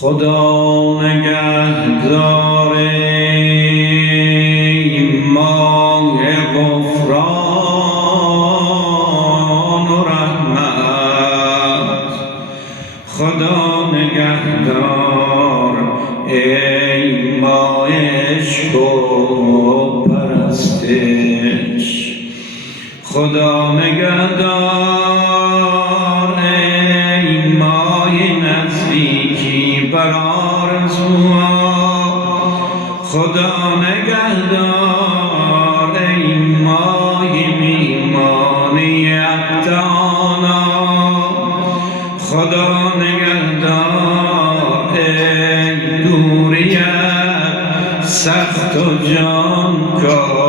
خدا نگهدار این ماه غفران و رحمت. خدا نگهدار این ماه عشق و پرستش. خدا نگهدار این ماه نزدیکی بر آرزوها. خدا نگهدار این ماه میهمانی ابدانا. خدا نگهدار ای دوریت سخت و جانکاه.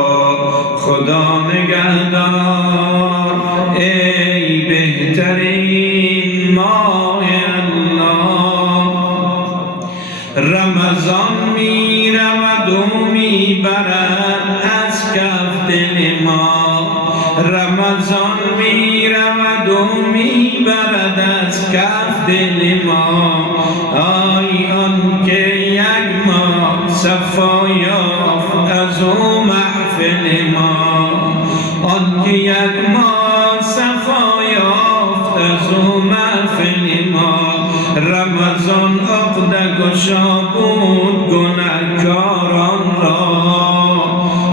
خدا نگهدار ای بهترین ماه الله. رمضان می رود و می برد از کف دل ما. رمضان می رود و می برد از کف دل ما. آی آن که یک ماه صفا یافت از او محفل ما. آن که یک ماه صفا یافت از او محفل ما. رمضان عقده گشا بود گنهکاران را.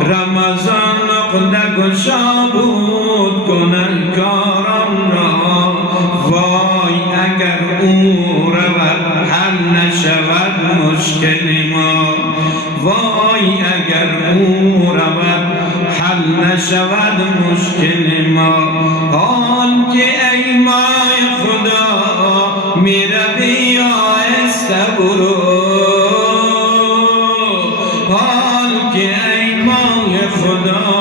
رمضان عقده گشا بود گنهکاران را. وای اگر او رود حل نشود مشکل ما. وای اگر او رود حل نشود مشکل ما. حال که ای ماه خدا می روی آهسته برو. حال که ای ماه خدا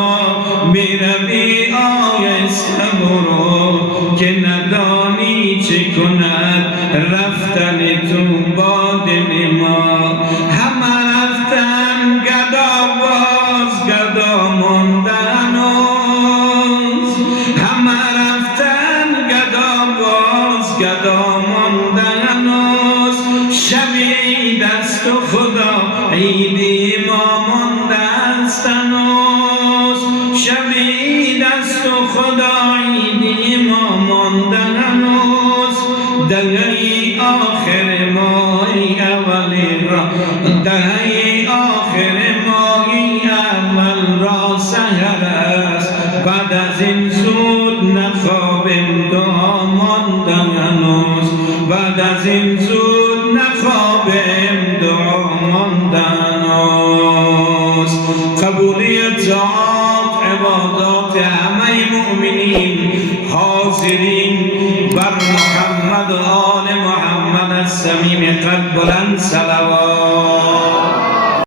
می روی آهسته برو. که ندانی چه کند رفتن تو با دل ما. همه رفتن گدا باز گدا ماندن هنوز. همه رفتن گدا باز گدا ماندن هنوز. شبی دست خدا عیدی ما مانده است هنوز. شبی دست خدا عیدی ما مانده هنوز. دهی آخر ماهی اولی را. دهی آخر ماهی اول را سحر است. بعد از این زود نخوابیم دعا مانده هنوز. بعد از این زود نخوابیم دعا مانده هنوز. قبولیت طاعات عبادات همه مؤمنین حاضرین بر محمد و آل محمد الصمیم قلب بلند صلوات.